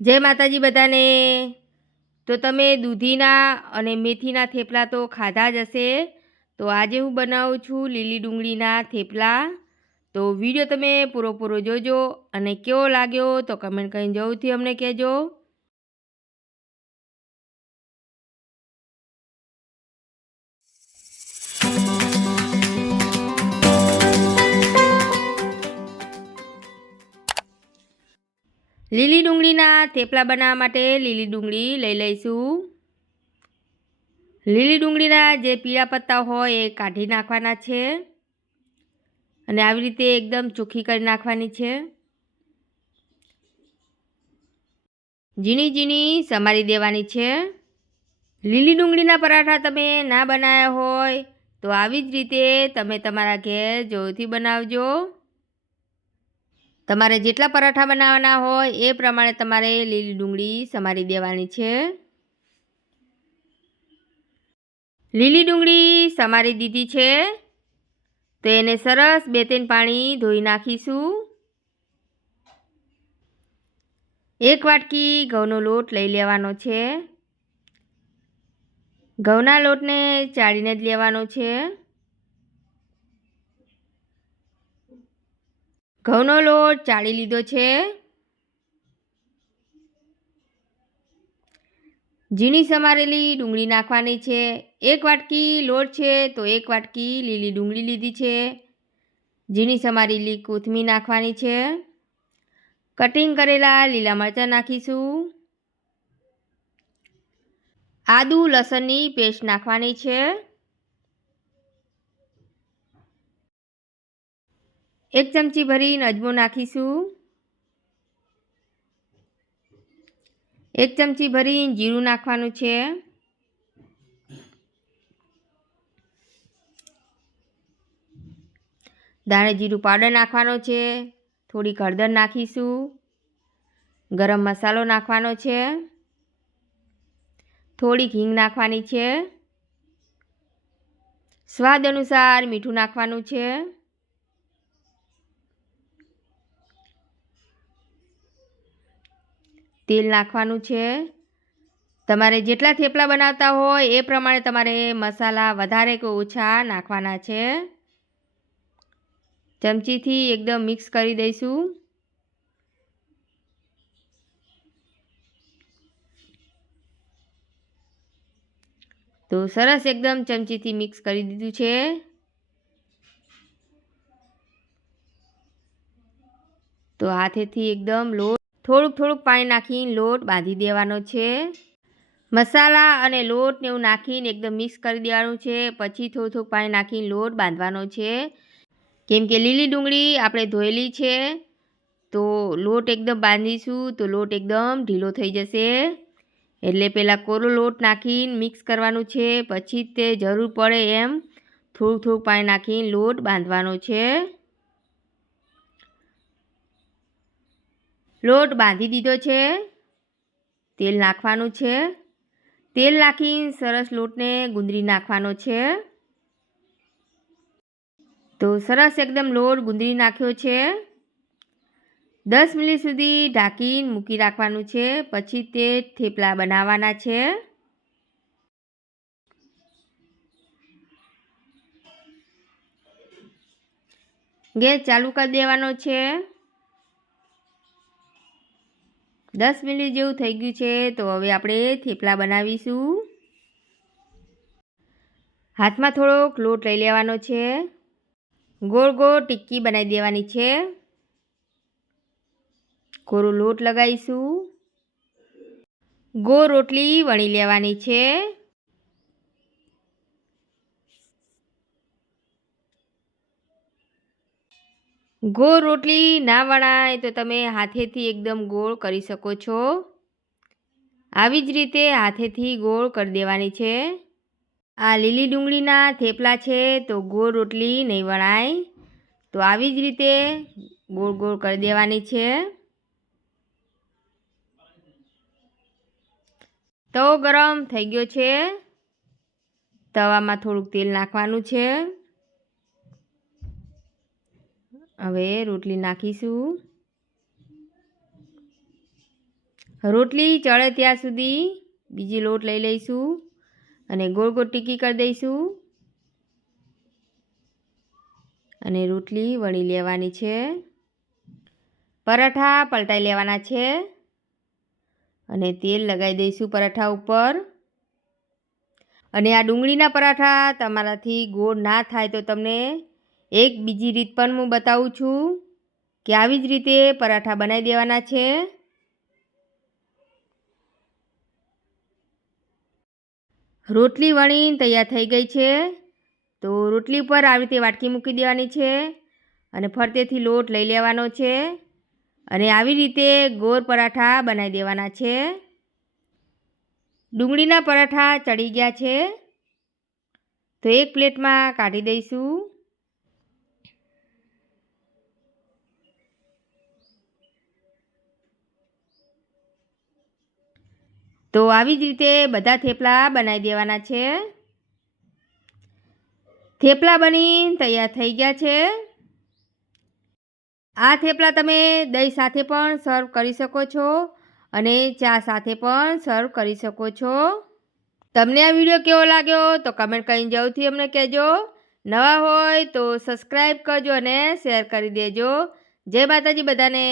જય માતાજી બધાને। તો તમે દૂધીના અને મેથીના થેપલા તો ખાધા જ હશે। તો આજે હું બનાવું છું લીલી ડુંગળીના થેપલા। તો વિડીયો તમે પૂરો જોજો અને કેવો લાગ્યો તો કમેન્ટ કરીને જરૂરથી અમને કહેજો। લીલી ડુંગળીના થેપલા બનાવવા માટે લીલી ડુંગળી લઈ લઈશું। લીલી ડુંગળીના જે પીળા પત્તા હોય એ કાઢી નાખવાના છે અને આવી રીતે એકદમ ચોખ્ખી કરી નાખવાની છે। ઝીણી ઝીણી સમારી દેવાની છે। લીલી ડુંગળીના પરાઠા તમે ના બનાવ્યા હોય તો આવી જ રીતે તમે તમારા ઘેર જરૂરથી બનાવજો। તમારે જેટલા પરાઠા બનાવવાના હોય એ પ્રમાણે તમારે લીલી ડુંગળી સમારી દેવાની છે। લીલી ડુંગળી સમારી દીધી છે તો એને સરસ 2-3 પાણી ધોઈ નાખીશું। 1 વાટકી ઘઉંનો લોટ લઈ લેવાનો છે। ઘઉંના લોટને ચાળીને જ લેવાનો છે। ઘઉંનો લોટ ચાળી લીધો છે। ઝીણી સમારેલી ડુંગળી નાખવાની છે। 1 વાટકી લોટ છે તો 1 વાટકી લીલી ડુંગળી લીધી છે। ઝીણી સમારેલી કોથમીર નાખવાની છે। કટિંગ કરેલા લીલા મરચાં નાખીશું। આદુ લસણની પેસ્ટ નાખવાની છે। 1 ચમચી ભરીને અજમો નાખીશું। 1 ચમચી ભરીને જીરું નાખવાનું છે। દાણા જીરું પાવડર નાખવાનો છે। થોડીક હળદર નાખીશું। ગરમ મસાલો નાખવાનો છે। થોડીક હિંગ નાખવાની છે। સ્વાદ અનુસાર મીઠું નાખવાનું છે। તેલ નાખવાનું છે। તમારે જેટલા થેપલા બનાવતા હોય એ પ્રમાણે તમારે મસાલા વધારે કે ઓછા નાખવાના છે। ચમચીથી એકદમ મિક્સ કરી દઈશું। તો સરસ એકદમ ચમચીથી મિક્સ કરી દીધું છે। તો હાથેથી એકદમ લોટ થોડુંક પાણી નાખીને લોટ બાંધી દેવાનો છે। મસાલા અને લોટને એવું નાખીને એકદમ મિક્સ કરી દેવાનું છે। પછી થોડુંક પાણી નાખીને લોટ બાંધવાનો છે। કેમ કે લીલી ડુંગળી આપણે ધોયેલી છે તો લોટ એકદમ બાંધીશું તો લોટ એકદમ ઢીલો થઈ જશે। એટલે પહેલાં કોરો લોટ નાખીને મિક્સ કરવાનું છે। પછી તે જરૂર પડે એમ થોડુંક પાણી નાખીને લોટ બાંધવાનો છે। લોટ બાંધી દીધો છે। તેલ નાખવાનું છે। તેલ નાખીને સરસ લોટને ગુંદરી નાખવાનો છે। તો સરસ એકદમ લોટ ગુંદરી નાખ્યો છે। 10 મિનિટ સુધી ઢાંકીને મૂકી રાખવાનું છે। પછી તે થેપલા બનાવવાના છે। ગેસ ચાલુ કરી દેવાનો છે। 10 મિનિટ જેવું થઈ ગયું છે તો હવે આપણે થેપલા બનાવીશું। હાથમાં થોડોક લોટ લઈ લેવાનો છે। ગોળ ટિક્કી બનાવી દેવાની છે। કોરો લોટ લગાવીશું। ગોળ રોટલી વણી લેવાની છે। ગોળ રોટલી ના વણાય તો તમે હાથેથી એકદમ ગોળ કરી શકો છો। આવી જ રીતે હાથેથી ગોળ કરી દેવાની છે। આ લીલી ડુંગળીના થેપલા છે તો ગોળ રોટલી નહીં વણાય। તો આવી જ રીતે ગોળ કરી દેવાની છે। તવો ગરમ થઈ ગયો છે। તવામાં થોડુંક તેલ નાખવાનું છે। હવે રોટલી નાખીશું। રોટલી ચડે ત્યાં સુધી બીજી લોટ લઈ લઈશું અને ગોળ ગોળ ટીકી કરી દઈશું અને રોટલી વણી લેવાની છે. પરાઠા પલટાઈ લેવાના છે અને તેલ લગાવી દઈશું પરાઠા ઉપર. અને આ ડુંગળીના પરાઠા તમારાથી ગોળ ના થાય તો તમને એક બીજી રીત પણ હું બતાવું છું કે આવી જ રીતે પરાઠા બનાવી દેવાના છે. રોટલી વણીને તૈયાર થઈ ગઈ છે. તો રોટલી પર આવી રીતે વાટકી મૂકી દેવાની છે અને ફરતેથી લોટ લઈ લેવાનો છે અને આવી રીતે ગોળ પરાઠા બનાવી દેવાના છે. ડુંગળીના પરાઠા ચડી ગયા છે તો એક પ્લેટમાં કાઢી દઈશું. તો આવી જ રીતે બધા થેપલા બનાવી દેવાના છે. થેપલા બની તૈયાર થઈ ગયા છે. આ થેપલા તમે દહીં સાથે પણ સર્વ કરી શકો છો અને ચા સાથે પણ સર્વ કરી શકો છો. તમને આ વિડીયો કેવો લાગ્યો તો કમેન્ટ કરીને જરૂરથી અમને કહેજો. નવા હોય તો સબસ્ક્રાઈબ કરજો અને શેર કરી દેજો. જય માતાજી બધાને.